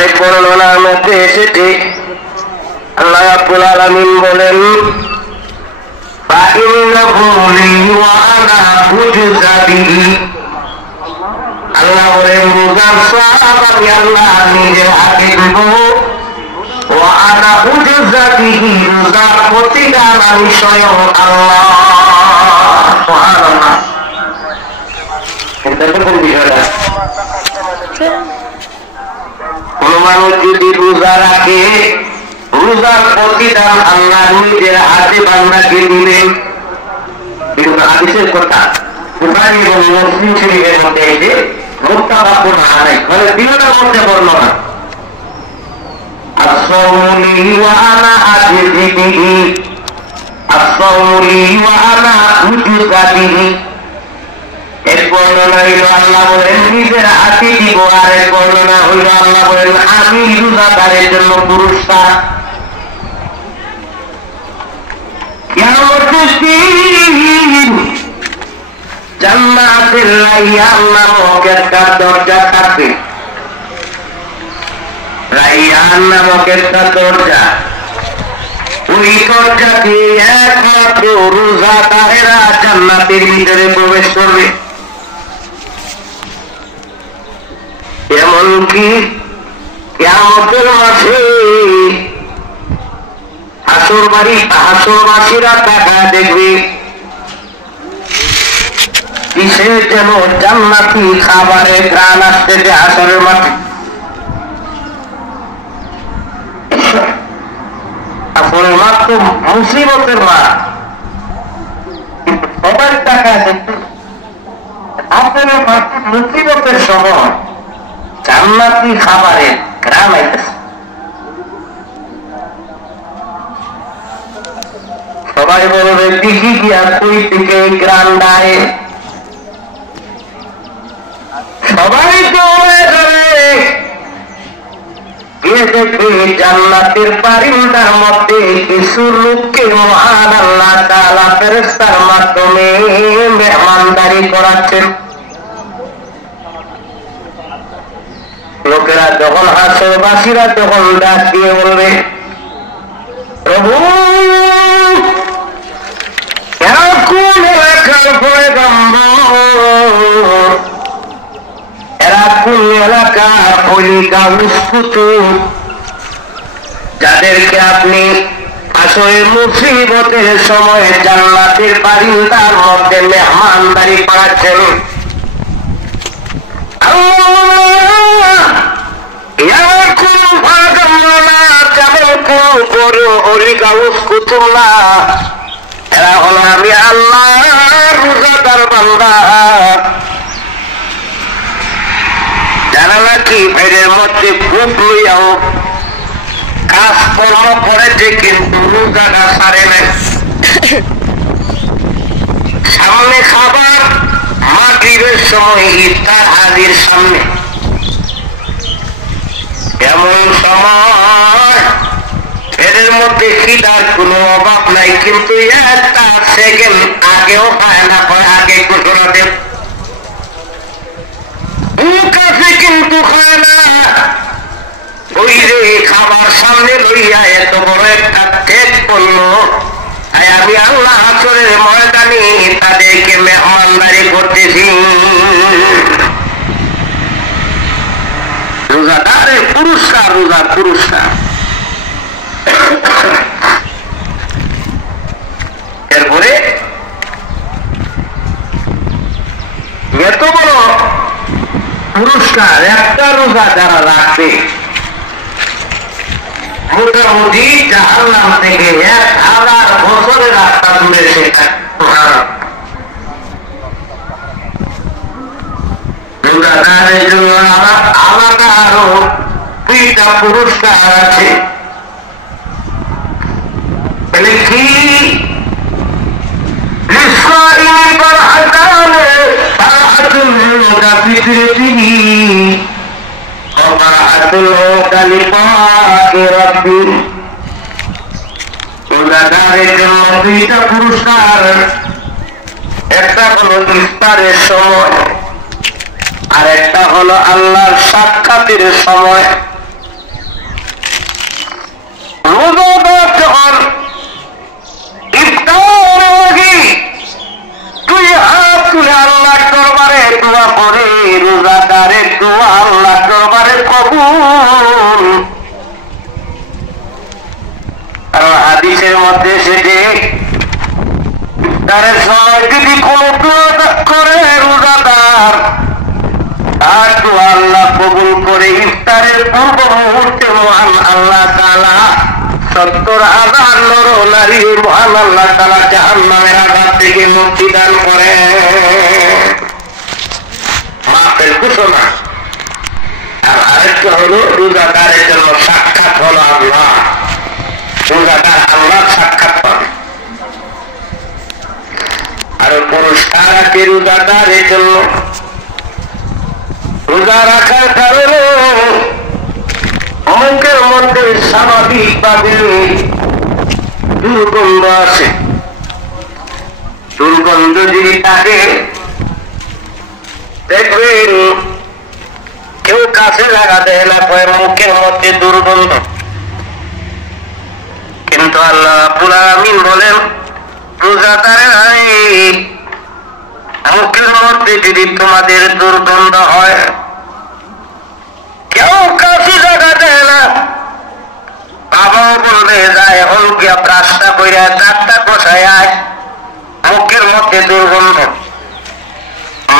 আরেক বর্ণনার মধ্যে এসেছে আল্লাহ রাব্বুল আলামিন বলেন আল্লাহ বলেন রোজার সওয়াব আমি আল্লাহ নিজে হাতে দেব ওয়া আনা উজজা বিহি রোজার প্রতিদান আমি স্বয়ং আল্লাহ সুবহানাল্লাহ। কোন মানুষ যদি রোজা রাখে রোজার প্রতিদান আল্লাহ নিজের হাতে বান্দাকে দিবেন। কিন্তু হাদিসের কথা বুখারী এবং মুসলিম শরীফের মধ্যে এসে মুত্তাফাক আলাইহি মানে দুটোর মধ্যে বর্ণনা আসসাউলি ওয়া আনা আজজি বিহি আসসাউলি ওয়া আনা উজজা বিহি। এক বর্ণনা হইল আল্লাহ বলেন নিজের হাতে দিব, আর এক বর্ণনা হইল আল্লাহ বলেন আমি রোজাদারের জন্য পুরস্কার। কিয়ামতের দিন জান্নাতের রাইয়ান নামক একটা দরজা থাকবে। রাইয়ান নামক একটা দরজা, ওই দরজা দিয়ে একমাত্র রোজাদারেরা জান্নাতের ভিতরে প্রবেশ করবে। এমনকি কিয়ামতের মাঠে হাসরবাসীরা টাকা দেখবে কিসের যেন জান্নাতি খাবারের ঘ্রাণ আসতেছে হাসরের মাঠে। হাসরের মাঠ তো মুসিবতের মাঠ, সবার টাকা দেখবে হাসরের মাঠ মুসিবতের সময় জান্নাতি খাবারের ঘ্রাণ আইতেছে। সবাই বলবে দেখি গিয়া কই থেকে গ্রাম ডায়ে, সবাই তো গিয়ে দেখবে জান্নাতের বারিন্দার মধ্যে কিছু লোককে মহান আল্লাহ তাআলা ফেরেশতার মাধ্যমে মেহমানদারি করাচ্ছেন। লোকেরা যখন হাসরবাসীরা যখন ডাক দিয়ে বলবে প্রভু কোন এলাকার পয়গম্বর, এরা কোন এলাকার পলিকা উস্কুতুর যাদেরকে আপনি আসলে মুসিবতের সময় জান্নাতের বারিন্দার মধ্যে মেহমানদারি করাচ্ছেন। এরা হলো আমি আল্লাহ রোজাদার বান্দা, যারা নাকি ভেড়ের মধ্যে ভূত লইয়াও কাজকর্ম করেছে কিন্তু রোজাটা সারে নাই। সামনে খাবার মাগরিবের সময় ইফতার হাজির সামনে, এমন সময় এদের মধ্যে খিদার কোনো অভাব নাই, কিন্তু একটা সেকেন্ড আগেও পায় না, আগে ঘোষণা দেব কাছে কিন্তু খায় না। ওই যে খাবার সামনে লইয়া এত বড় একটা টেক করলো, আমি আল্লাহ আসরের ময়দানে তাদেরকে মেহমানদারি করতেছি। রোজাদারের পুরস্কার, রোজার পুরস্কার। এরপরে এত বড় পুরস্কার একটা রোজা যারা রাখবে মোটামুটি জাহান্নাম থেকে 1000 বছরের রাস্তা দূরে সে রোজাদারের জন্য আলাদা আরো 2টা পুরস্কার আছে। কি রোজাদারের জন্য 2টা পুরস্কার, একটা হলো ইফতারের সময় আর একটা হলো আল্লাহর সাক্ষাতের সময়। রোজাদারের দোয়া আল্লাহ দরবারে কবুল। কারণ হাদিসের মধ্যে এসেছে ইফতারের সময় যদি কোনো দোয়া করে রোজাদার, তার দোয়া আল্লাহ কবুল করে। ইফতারের পূর্ব মুহূর্তে মহান আল্লাহ তাআলা 70,000 নর নারী মহান আল্লাহ তাআলা জাহান্নামের আযাব থেকে মুক্তি দান করে। মাফের ঘোষণা। আর আরেকটা হলো রোজাদারের জন্য সাক্ষাৎ হলো আল্লাহ। রোজাদার আল্লাহ সাক্ষাৎ পাবে। আর পুরস্কার আছে রোজাদারের জন্য। রোজা রাখার কারণে অনেকের মধ্যে স্বাভাবিকভাবে দুর্গন্ধ আসে। দুর্গন্ধ যদি থাকে দেখবেন কেউ কাছে লাগাতে না, কয় মুখের মধ্যে দুর্গন্ধ। কিন্তু আল্লাহ রাব্বুল আলামিন বলেন রোজাদারেরা মুখের মধ্যে যদি তোমাদের দুর্গন্ধ হয়, কেউ কাছে লাগাতে না। বাবাও বলবে যায় এখন গিয়া ব্রাশটা কইরা দাঁতটা কষায় আয়, মুখের মধ্যে দুর্গন্ধ।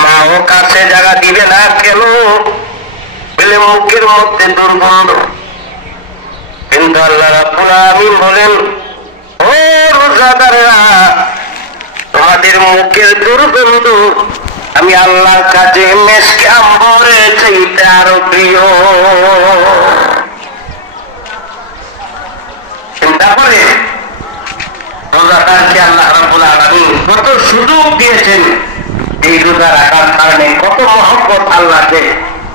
মাও কাছে জায়গা দিবে না, কেন বলে মুখের মধ্যে দুর্গন্ধ। কিন্তু আল্লাহ রাব্বুল আলামিন বলেন ও রোজাদারেরা, তোমাদের মুখের দুর্গন্ধ আমি আল্লাহর কাছে মেশকে আম্বরের চাইতে আরো প্রিয়। চিন্তা করে রোজাদারকে আল্লাহ রাব্বুল আলামিন কত সুযোগ দিয়েছেন। এই রোজা রাখার কারণে কত মহব্বত আল্লাহকে।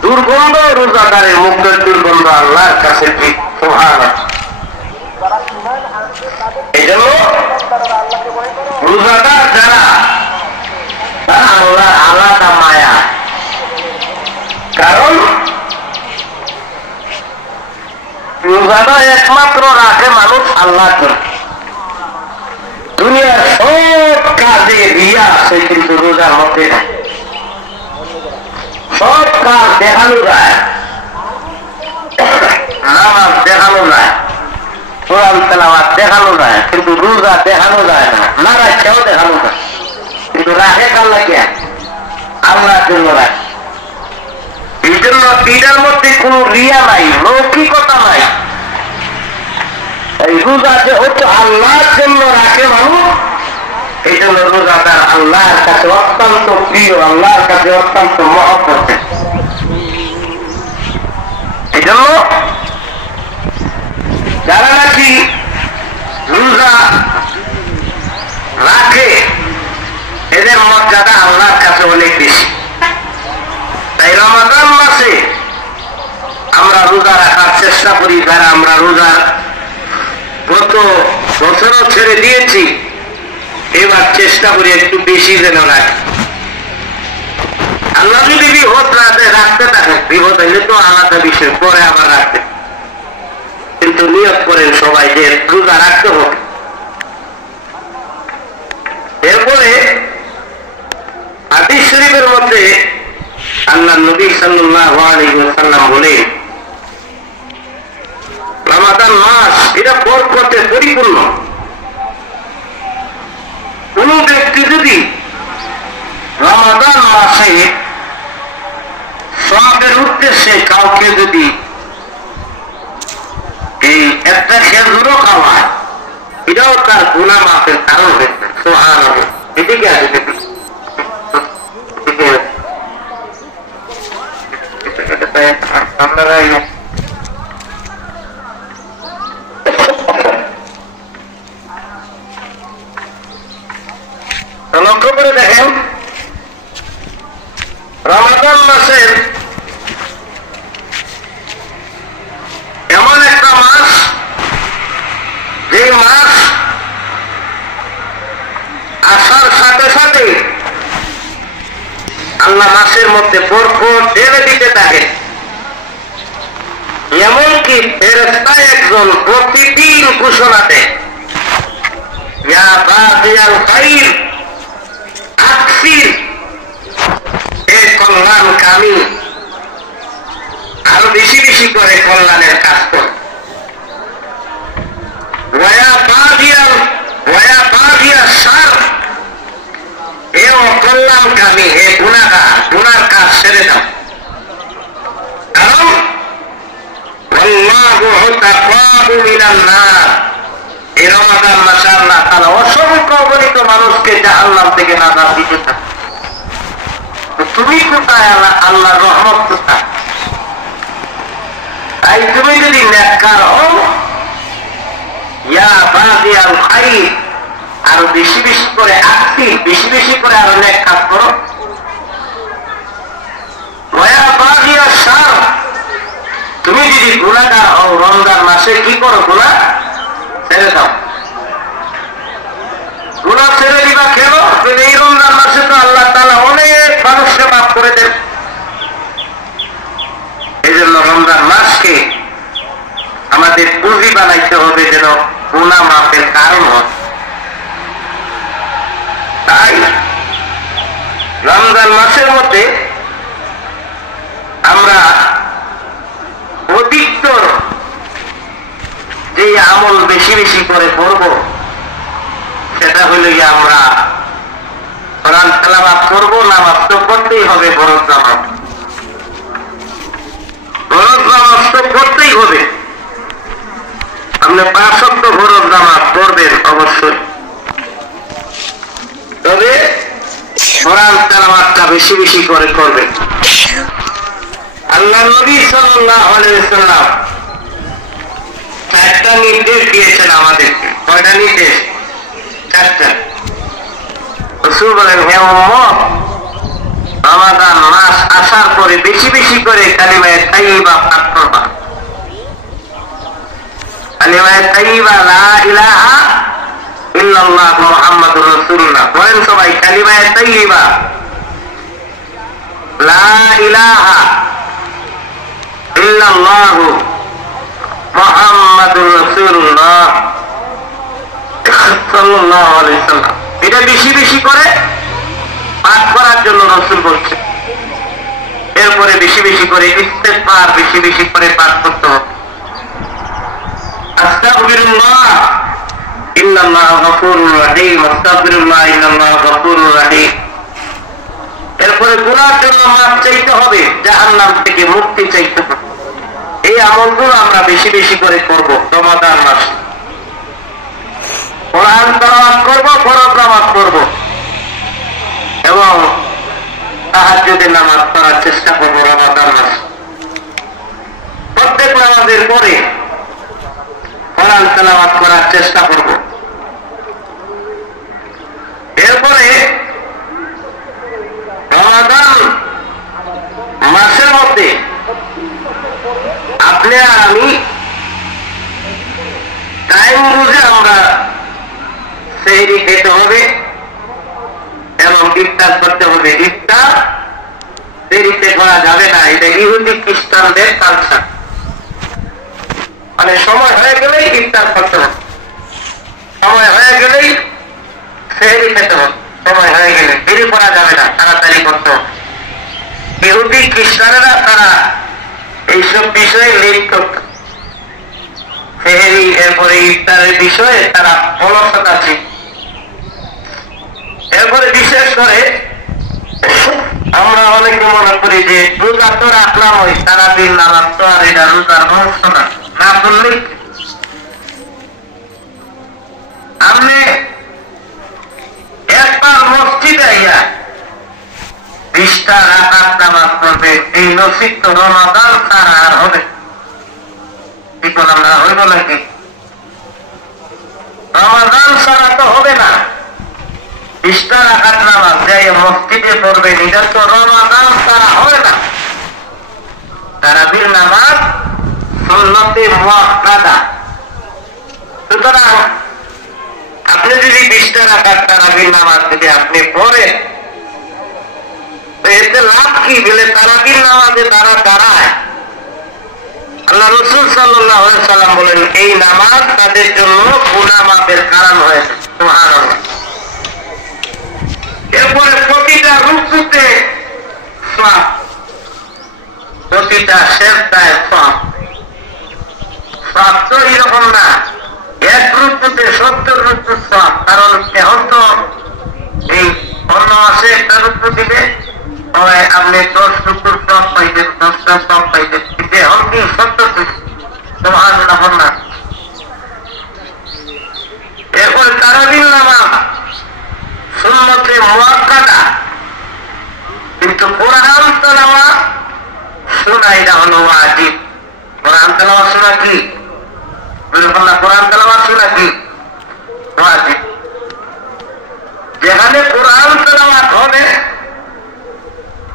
দুর্গন্ধ রোজাদারের মুখের দুর্গন্ধ আল্লাহর কাছে সুবহানাল্লাহ। এই জন্য রোজাদার যারা, তারা আল্লাহর আলাদা মায়া। কারণ রোজাদার একমাত্র রাখে মানুষ আল্লাহকে। দুনিয়ার সব কাজে রিয়া আছে, কিন্তু রোজার মধ্যে নাই। সব কাজ দেখানো যায়, নামাজ দেখানো যায়, কোরআন তেলাওয়াত দেখানো যায়, কিন্তু রোজা দেখানো যায় না। না রাখতেও দেখানো যায়, কিন্তু রাখে আল্লাহ কে? আল্লাহর জন্য রাখে। এই জন্য এটার মধ্যে কোনো রিয়া নাই, লৌকিকতা নাই। এই রোজাতে হচ্ছে আল্লাহর জন্য রাখে মানুষ। এই জন্য রোজাদার আল্লাহর কাছে অত্যন্ত প্রিয়, আল্লাহর কাছে অত্যন্ত মহব্বত। এই জন্য যারা নাকি রোজা রাখে এদের মর্যাদা আল্লাহর কাছে অনেক বেশি। তাই রমাদান মাসে আমরা রোজা রাখার চেষ্টা করি। যারা আমরা রোজা গত বছরও ছেড়ে দিয়েছি, এবার চেষ্টা করি একটু বেশি যেন রাখি। আল্লাহ যদি বিপদ রাখতে থাকে, বিপদ হইলে তো আলাদা বিষয়, পরে আবার রাখতে। কিন্তু নিয়ত করেন সবাই যে রোজা রাখতে হবে। এরপরে হাদিস শরীফের মধ্যে আল্লাহ নবী সাল্লাল্লাহু আলাইহি ওয়াসাল্লাম বলেন রমাদান মাস এটা বরকতে পরিপূর্ণ। কোন ব্যক্তি যদি রমাদান মাসে সওয়াবের উদ্দেশ্যে কাউকে যদি এই একটা খেজুরও খাওয়ায়, এটাও তার গুনাহ মাফের কারণ হয়েছে। সুবহানাল্লাহ। এদিকে আছে আপনারা লক্ষ্য করে দেখেন, রমাদান মাসের এমন একটা মাস, যে মাস আসার সাথে সাথে আল্লাহ মাসের মধ্যে বরকত ঢেলে দিতে থাকে। এমনকি ফেরেশতা একজন প্রতিদিন ঘোষণা দেয়, ইয়া বাগিয়াল খাইর আকসির, হে কল্যাণকামী, আরো বেশি বেশি করে কল্যাণের কাজ করে। হে অকল্যাণকামী, হে গুনাহগার, গুনার কাজ ছেড়ে দাও। কারণ এই রমাদান মাসে আল্লাহ তাআলা অসংখ্য অগণিত মানুষকে জাহান্নাম থেকে নাজাত দিতে চান। তুমি কোথায়? আল্লাহর রহমত কোথায়? তাই তুমি যদি নেককার হও, ইয়া বাগিয়াল খাইর, আরো বেশি বেশি করে আসছি, বেশি বেশি করে আরো নেক কাজ করো। ওয়া বাগিয়াল শার, তুমি যদি গুনাহগার হও রমজান মাসে কি করো? গুনাহ ছেড়ে দাও। গুনাহ ছেড়ে দিবা কেন? এই রমজান মাসে তো আল্লাহ তাআলা অনেক মানুষকে মাফ করে দেন। এই জন্য রমজান মাসকে আমাদের পুঁজি বানাইতে হবে যেন গুনাহ মাফের কারণ হয়। তাই রমজান মাসের মধ্যে আমরা অধিকতর যে আমল বেশি বেশি করে করব সেটা হলো আমরা কোরআন তেলাওয়াত করব, নামাজ তো করতেই হবে, ফরজ নামাজ তো করতেই হবে। আপনি 5 ওয়াক্ত ফরজ নামাজ পড়বেন অবশ্যই, তবে কোরআন তেলাওয়াতটা বেশি বেশি করে করবেন। আল্লাহ নবী সাল্লাল্লাহু আলাইহি ওয়াসাল্লাম 4টা নির্দেশ দিয়েছেন আমাদেরকে। কয়টা নির্দেশ? 4টা। রাসূল বলেন, হে উম্মত, রমাদান মাস আসার পরে বেশি বেশি করে কালিমায়ে তাইয়্যিবা পাঠ করবা। কালিমায়ে তাইয়্যিবা লা ইলাহা ইল্লাল্লাহ মুহাম্মাদুর রাসূলুল্লাহ। বলেন সবাই, কালিমায়ে তাইয়্যিবা লা ইলাহা ইল্লাল্লাহ মুহাম্মাদুর রাসূলুল্লাহ সাল্লাল্লাহু আলাইহি ওয়াসাল্লাম। এটা বেশি বেশি করে পাঠ করার জন্য রাসূল বলছেন। এরপরে বেশি বেশি করে ইস্তেগফার বেশি বেশি করে পাঠ করতে হবে। আস্তাগফিরুল্লাহ ইন্নাল্লাহা গফুরুর রহিম, আস্তাগফিরুল্লাহ ইন্নাল্লাহা গফুরুর রহিম। এরপরে গুনাহের জন্য মাফ চাইতে হবে, জাহান্নাম থেকে মুক্তি চাইতে হবে। এই আমলগুলো আমরা বেশি বেশি করে করব রমাদান মাসে। কোরআন তেলাওয়াত করব, ফরজ নামাজ করব এবং তাহাজ্জুদের নামাজ পড়ার চেষ্টা করব রমাদান মাসে। প্রত্যেক নামাজের পরে কোরআন তেলাওয়াত করার চেষ্টা করব। এরপরে রমাদান মাসের মধ্যে আপনি আর আমি টাইম বুঝে আমরা সেহরি খেতে হবে এবং ইফতার করতে হবে। ইফতার দেরিতে করা যাবে না, এটা ইহুদি খ্রিস্টানদের কালচার। মানে সময় হয়ে গেলেই ইফতার করতে হবে, সময় হয়ে গেলেই সেহরি খেতে হবে, সময় হয়ে গেলে দেরি করা যাবে না, তাড়াতাড়ি করতে হবে। ইহুদি খ্রিস্টানেরা তারা এইসব বিষয়ে লিপ্ত। সেহরি এরপরে ইফতারের বিষয়ে তারা অলসতা ছিল। এরপরে বিশেষ করে আমরা অনেকে মনে করি যে রোজা তো রাখলাম, ওই সারাদিন নামাজ তো আর এটা রোজার অংশ না বললেই। আপনি একবার মসজিদে আইয়া 20টা রাকাত নামাজ পড়বে, এই নসিব তো রমাদান ছাড়া আর হবে? কি বললাম না? হইব নাকি? রমাদান ছাড়া তো হবে না। 20টা রাকাত নামাজ যাই মসজিদে পড়বে, এটা তো রমাদান ছাড়া হবে না। তারাবির নামাজ সুন্নতে মুআক্কাদা। সুতরাং আপনি যদি 20টা রাকাত তারাবির নামাজ যদি আপনি পড়েন, এতে লাভ কি? বলে তারাবির নামাজে তারা দাঁড়ায়। আল্লাহ রাসূল সাল্লাল্লাহু আলাইহি ওয়াসাল্লাম বলেন, এই নামাজ তাদের জন্য গুনাহ মাফের কারণ হয়েছে। সুবহানাল্লাহ। এরপরে প্রতিটা রুকুতে সওয়াব, প্রতিটা সেজদায় সওয়াব। সওয়াব তো এরকম না 1 রুকুতে 70 রুকু সওয়াব, কারণ এখন তো এই অন্য মাসে একটা রুকু দিলে আপনি 10 রুকুর সওয়াব পাইবেন, 10টা সওয়াব পাইবেন। এখন কি 70 সুবহানাল্লাহ না। এরপর তারাবির নামাজ সুন্নতে মুআক্কাদা, কিন্তু কোরআন তেলাওয়াত শোনা এটা হলো ওয়াজিব। কোরআন তেলাওয়াত শোনা কি? কোরআন তেলাওয়াত শোনা কি? ওয়াজিব। যেখানে কোরআন তেলাওয়াত হবে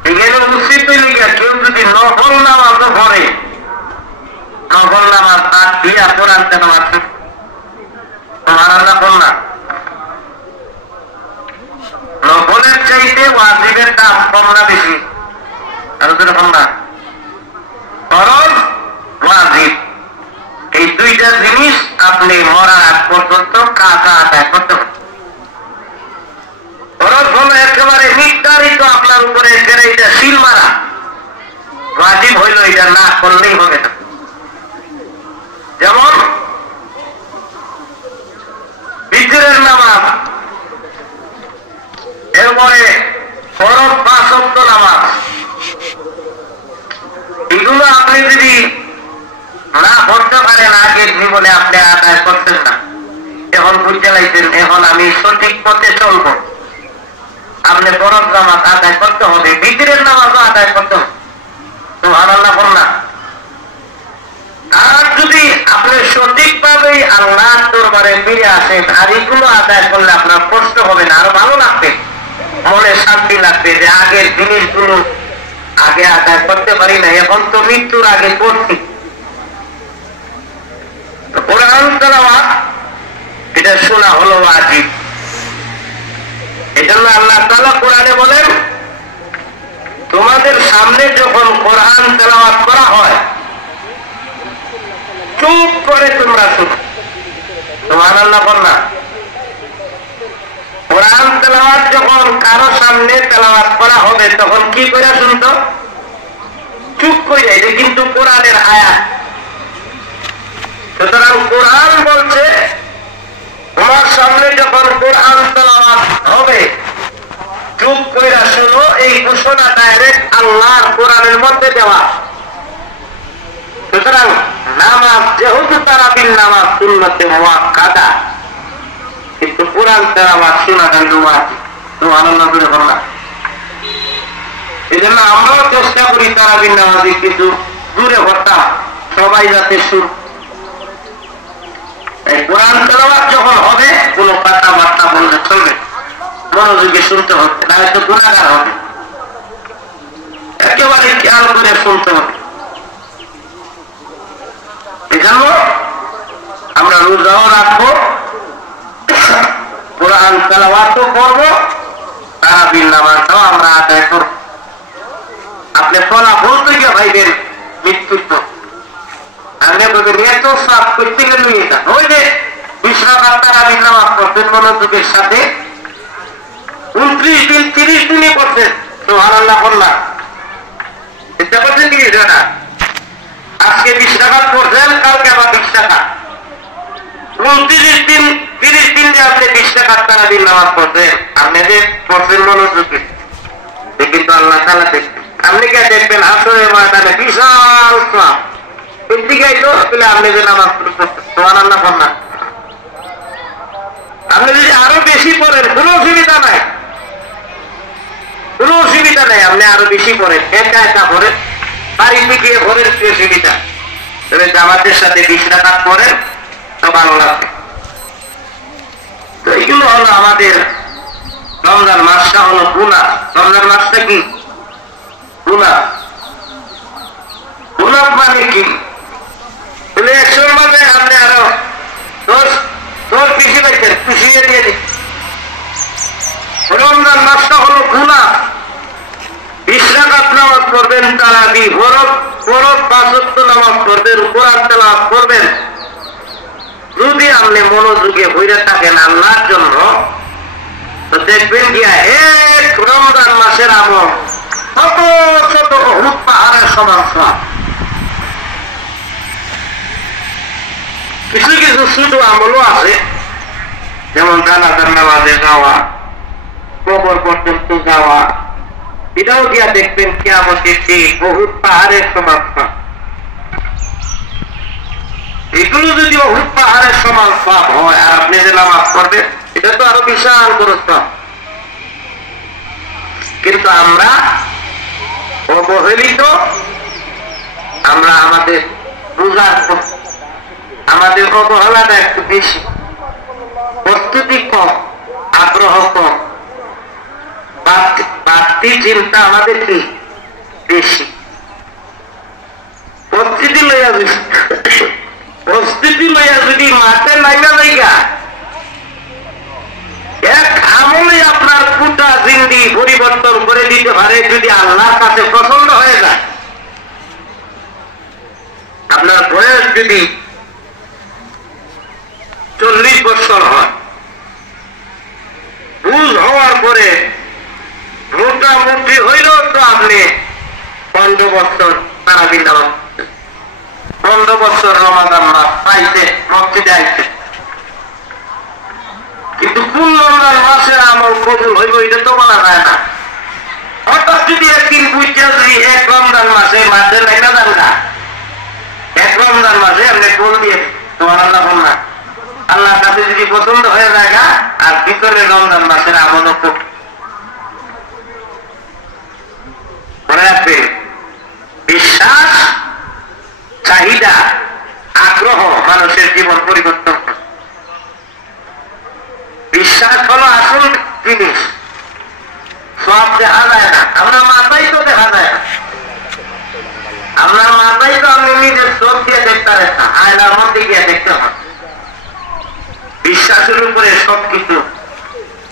এখানে উচিত লিখা কেউ যদি নফল নামাজও পড়ে, নফল নামাজ বাদ দিয়া কোরআন তেলাওয়াত সুবহানাল্লাহ বল না। নফলের চাইতে ওয়াজিবের দাম কম না বেশি? কম না? ফরজ ওয়াজিব এই দুইটা জিনিস আপনি মরার আগ পর্যন্ত কাজা আদায় করতে হবে। ফরজ হলো একেবারে নির্ধারিত আপনার উপরে, এটা সিল মারা। ওয়াজিব হইল এটা না করলেই হবে না। যেমন বিজরের নামাজ, এরপরে ফরজ 5 ওয়াক্ত নামাজ, এগুলো আপনি যদি না পড়তে পারেন আগের জীবনে আপনি আদায় করতেন না। এখন বুঝতে লাইছেন এখন আমি সঠিক পথে চলব, আপনি ফরজ নামাজ আদায় করতে হবে, বিজরের নামাজও আদায় করতে হবে। সুবহানাল্লাহ বল না। আর যদি আপনি সঠিকভাবে আল্লাহর দরবারে ফিরে আসেন আর এগুলো আদায় করলে আপনার কষ্ট হবে না, আরো ভালো লাগবে, মনে শান্তি লাগবে যে আগের জিনিসগুলো আগে আদায় করতে পারি না, এখন তো মৃত্যুর আগে করছি। কোরআন তেলাওয়াত এটা শোনা হলো ওয়াজিব। এজন্য আল্লাহ তাআলা কোরআনে বলেন, তোমাদের সামনে যখন কোরআন তেলাওয়াত করা হয় চুপ করে তোমরা শুনো। সুবহানাল্লাহ বল না। কোরআন তেলাওয়াত যখন কারো সামনে তেলাওয়াত করা হবে তখন কি করে শুনতো? চুপ করে। এটা কিন্তু কোরআনের আয়াত। সুতরাং কোরআন বলছে তোমার সামনে যখন কোরআন তেলাওয়াত হবে চুপ করে শুনো। এই ঘোষণা ডাইরেক্ট আল্লাহর কোরআনের মধ্যে দেওয়া। সুতরাং নামাজ যেহেতু তারাবির নামাজ সুন্নতে মুআক্কাদা, কিন্তু কোরআন তেলাওয়াত শোনাটা ওয়াজিব। সুবহানাল্লাহ বলে বললাম। এই জন্য আমরাও চেষ্টা করি তারাবির নামাজে কিছু দূরে হতাম, সবাই যাতে শুন। কোরআন তেলাওয়াত যখন হবে কোনো কথাবার্তা বললে চলবে, মনোযোগে শুনতে হবে, তাহলে তো গুনাহগার হবে। একেবারে খেয়াল করে শুনতে হবে। এজন্য আমরা রোজাও রাখবো, কোরআন তেলাওয়াতও করবো, তারাবির নামাজটাও আমরা আদায় করবো। আপনি ফলাফল থেকে ভাইবেন মৃত্যুর পর, আপনি বলবেন এত সব করতে গেলে এটা ওই যে 20 রাকাত তারাবির নামাজ পড়তেন মনোযোগের সাথে, 29 দিন 30 দিনে পড়তেন। সুবহানাল্লাহ বললাম। এটা বলছেন কি জানা, আজকে 20 রাকাত পড়ছেন, কালকে আবার 20 রাকাত, 29 দিন 30 দিন যে আপনি 20 রাকাত তারাবির নামাজ পড়ছেন, আপনি যে পড়ছেন মনোযোগে, কিন্তু আল্লাহ তাআলা দেখবেন। আপনি কে দেখবেন আসরের ময়দানে বিশাল সওয়াব, এদিকে তো আপনি যে নামাজ পড়ছেন। সুবহানাল্লাহ বললাম। আপনি যদি আরো বেশি পড়েন কোনো অসুবিধা নাই, কোনো অসুবিধা নাই, আপনি আরো বেশি পড়েন, একা একা পড়েন, বাড়িতে গিয়ে পড়েন, কি অসুবিধা? তবে জামাতের সাথে 20 রাকাত পড়েন তো ভালো লাগবে। তো এইগুলো হলো আমাদের রমজান মাসটা হলো গুনাহ। রমজান মাসটা কি গুনাহ? গুনাহ মানে কি? একশোর মাঝে আপনি আরো 10 বেশি পাইছেন, পুষিয়ে দিয়ে দিন। রমজান মাসটা হলো গুনাহ। 20 রাকাত নামাজ পড়বেন, তারাবি ফরজ 5 ওয়াক্ত নামাজ পড়বেন, কোরআন তেলাওয়াত করবেন। যদি আপনি মনোযোগে হইরে থাকেন আল্লাহর জন্য, তো দেখবেন গিয়া এক রমজান মাসের আমল শত শত উহুদ পাহাড়ের সমান সব। কিছু কিছু ছোট আমলও আছে, যেমন জানাজার নামাজে যাওয়া, কবর পর্যন্ত যাওয়া, এটাও গিয়া দেখবেন কিয়ামতের দিন উহুদ পাহাড়ের সমান সব। এগুলো যদি উহুদ পাহাড়ের সমান সব হয় আর আপনি যে নামাজ পড়বেন, এটা তো আরো বিশাল বড় সব। কিন্তু আমরা অবহেলিত, আমরা আমাদের রোজার আমাদের অবহেলাটা একটু বেশি, প্রস্তুতি কম, আগ্রহ কম, বাড়তি চিন্তা আমাদের কি বেশি। প্রস্তুতি লইয়া যদি মাঠে নাইমা যাইগা, এক আমলে আপনার পুটা জিন্দি পরিবর্তন করে দিতে পারে যদি আল্লাহর কাছে পছন্দ হয়ে যায়। আপনার বয়স যদি 40 বছর হয়, বুঝ হওয়ার পরে মোটামুটি হইল তো আপনি 15 বছর তারাবির নামাজ, 15 বছর রমাদান মাস পাইছে, মসজিদে আইছে। কিন্তু কোন রমজান মাসে আমল কবুল হইব এটা তো বলা যায় না। হঠাৎ যদি একদিন বুঝতে যদি এক রমজান মাসে মাসে লাইনা যান না, এক রমজান মাসে আপনি বল দিয়ে তোমার আল্লাহ না, আল্লাহর কাছে যদি পছন্দ হয়ে যায় না, আর ভিতরে রমজান মাসের আমলও খুব মনে রাখবে। বিশ্বাস, চাহিদা, আগ্রহ মানুষের জীবন পরিবর্তন। বিশ্বাস হলো আসল জিনিস, সব দেখা যায় না, আমরা মাথায় তো দেখা যায় না, আপনার মাথায় তো আপনি নিজের চোখ দিয়ে দেখতে পারেন না, আয়নার মধ্যে গিয়ে দেখতে হয়। বিশ্বাসের উপরে সবকিছু,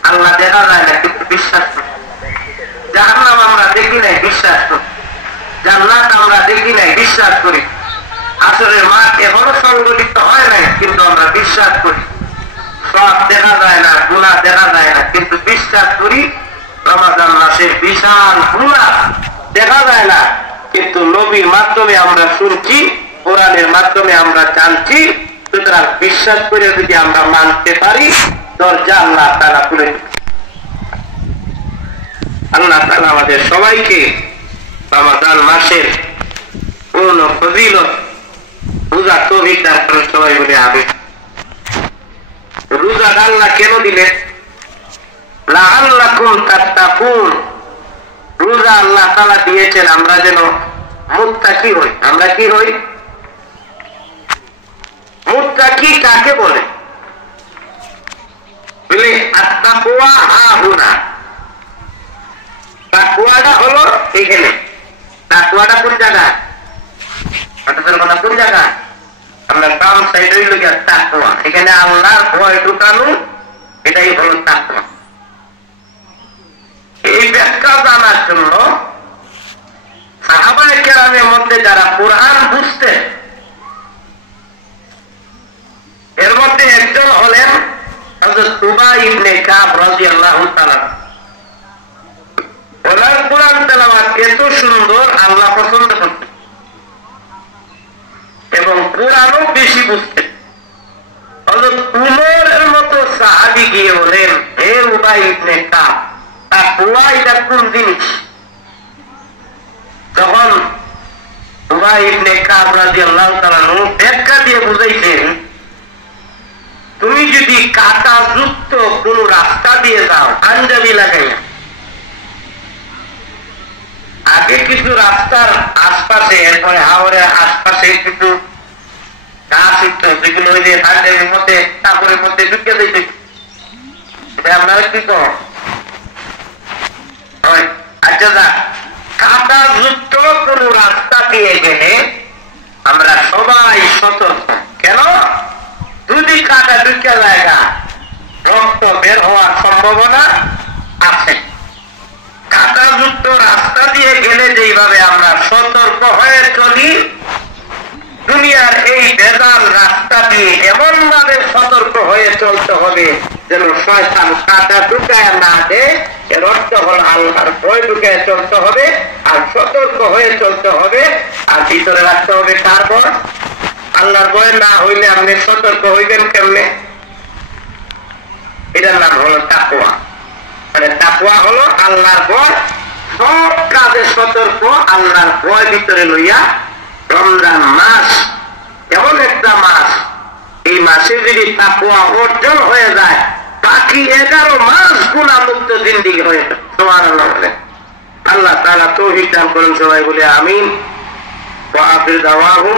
আল্লাহ দেখা যায় না কিন্তু বিশ্বাস করি, জাহান্নাম আমরা দেখি নাই বিশ্বাস করি, জান্নাত আমরা দেখি নাই বিশ্বাস করি, আসলে মাঠ এখনো সংগঠিত হয় নাই কিন্তু আমরা বিশ্বাস করি। সব দেখা যায় না, গুনাহ দেখা যায় না কিন্তু বিশ্বাস করি। রমাদান মাসের বিশাল গুনাহ দেখা যায় না কিন্তু নবীর মাধ্যমে আমরা শুনছি, কোরআনের মাধ্যমে আমরা জানছি। সুতরাং বিশ্বাস করে যদি আমরা মানতে পারি, দরজা আল্লাহ তাআলা খুলে দেন। আল্লাহ তাআলা আমাদের সবাইকে রমাদান মাসের পূর্ণ ফজিলত বুঝার তৌফিক দান করেন। সবাই বলে আমিন। রোজা আল্লাহ কেন দিলেন? লাআল্লাকুম তাত্তাকুন। রোজা আল্লাহ তাআলা দিয়েছেন আমরা যেন মুত্তাকি হই। আমরা কি হই? মুত্তাকি কাকে বলে? বলে আত-তাকওয়া হাহুনা। তাকওয়াটা হলো এখানে। তাকওয়াটা কোন জায়গায়? আপনাদের কথা কোন জায়গায়? আমরা কাম সাইড হইল গিয়া তাকওয়া। এখানে আল্লাহর ভয় ঢুকানো, এটাই হলো তাকওয়া। এই ব্যাখ্যা জানার জন্য সাহাবায়ে কেরামের মধ্যে যারা কোরআন বুঝতেন, এর মধ্যে একজন হলেন হযরত উবাই ইবনে কাব রাদিয়াল্লাহু তাআলা। ওনার কোরআন তেলাওয়াত এত সুন্দর, আল্লাহ পছন্দ করতেন এবং কোরআনও বেশি বুঝতেন। হযরত উমরের মতো সাহাবী গিয়ে বলেন, হে উবাই ইবনে কাব, তাকওয়া এটা কোন জিনিস? যখন উবাই ইবনে কাব রাদিয়াল্লাহু তাআলা ব্যাখ্যা দিয়ে বুঝাইছেন, তুমি যদি কাঁটা যুক্ত কোন রাস্তা দিয়ে যাও, পাঞ্জাবি লাগাইয়া, আগে কিছু রাস্তার আশপাশে, এরপরে হাওরের আশপাশে কিছু গাছ ইত্য, যেগুলো ওই যে পাঞ্জাবির মধ্যে কাপড়ের মধ্যে ঢুকে দিতে, এটা আপনারা কি কর? আচ্ছা, কাঁটা যুক্ত কোন রাস্তা দিয়ে গেলে আমরা সবাই সতর্ক। কেন? যদি কাঁটা ঢুকে জায়গা, রক্ত বের হওয়ার সম্ভাবনা আছে। কাঁটাযুক্ত রাস্তা দিয়ে গেলে যেইভাবে আমরা সতর্ক হয়ে চলি, দুনিয়ার এই বেজাল রাস্তা দিয়ে এমন ভাবে সতর্ক হয়ে চলি চলতে হবে, যেন শয়তান কাঁটা ঢুকায় না দেয়। এর অর্থ হল আল্লাহর ভয় ঢুকায় চলতে হবে, আর সতর্ক হয়ে চলতে হবে, আর ভিতরে রাখতে হবে কার ভয়? আল্লাহর ভয় না হইলে আপনি সতর্ক হইবেন কেমনে? এটার নাম হলো তাকওয়া। মানে তাকওয়া হলো আল্লাহর ভয়, সব কাজে সতর্ক, আল্লাহর ভয় ভিতরে লইয়া। রমজান মাস এমন একটা মাস, এই মাসে যদি তাকওয়া অর্জন হয়ে যায়, বাকি 11 মাস গুনাহমুক্ত জিন্দেগি হয়ে যায়। সুবহানাল্লাহ। আল্লাহ তাআলা তৌফিক দান করুন, সবাই বলে আমিন। ওয়া আখির দাওয়াহুম